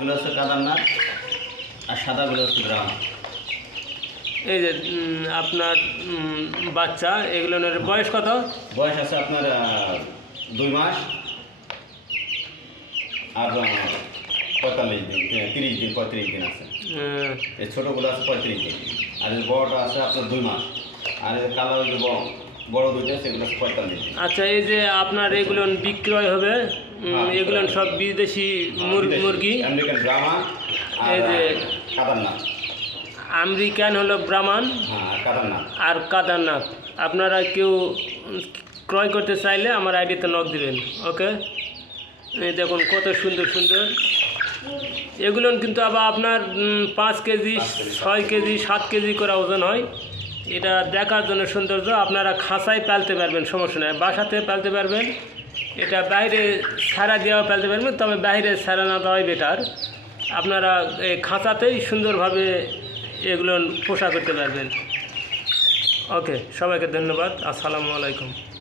এগুলো হচ্ছে কাদারনাথ, আর সাদাগুলো হচ্ছে ব্রাহ্মা। এই যে আপনার বাচ্চা এগুলোর বয়স কত? বয়স আছে আপনার 2 মাস আর 45 দিন, 30 দিন, 35 দিন আছে। এই ছোটোগুলো আছে 35 দিন, আর এই বড়টা আছে আপনার 2 মাস, আর এই কালো যে বড় দুইটা সেগুলো আছে 45 দিন। আচ্ছা, এই যে আপনার এগুলো বিক্রয় হবে, এগুলো সব বিদেশি মুরগি, আমেরিকান ব্রাহ্মা আর এই যে কাদারনাথ। আমেরিকান হলো ব্রাহ্মণ হ্যাঁ, কাদারনাথ। আর কাদারনাথ। আপনারা কেউ ক্রয় করতে চাইলে আমার আইডিতে নক দিবেন। ওকে, এই দেখুন কত সুন্দর সুন্দর এগুলো, কিন্তু আবার আপনার 5 কেজি, 6 কেজি, 7 কেজি করে ওজন হয়। এটা দেখার জন্য সৌন্দর্য। আপনারা খাঁচায় পালতে পারবেন, সমস্যা নেই, বাসাতে পালতে পারবেন। এটা বাইরে ছাড়া দেওয়া পালতে পারবেন, তবে বাইরে ছাড়া না দেওয়াই বেটার। আপনারা এই খাঁচাতেই সুন্দরভাবে এগুলো পোষা করতে পারবেন। ওকে, সবাইকে ধন্যবাদ। আসসালামু আলাইকুম।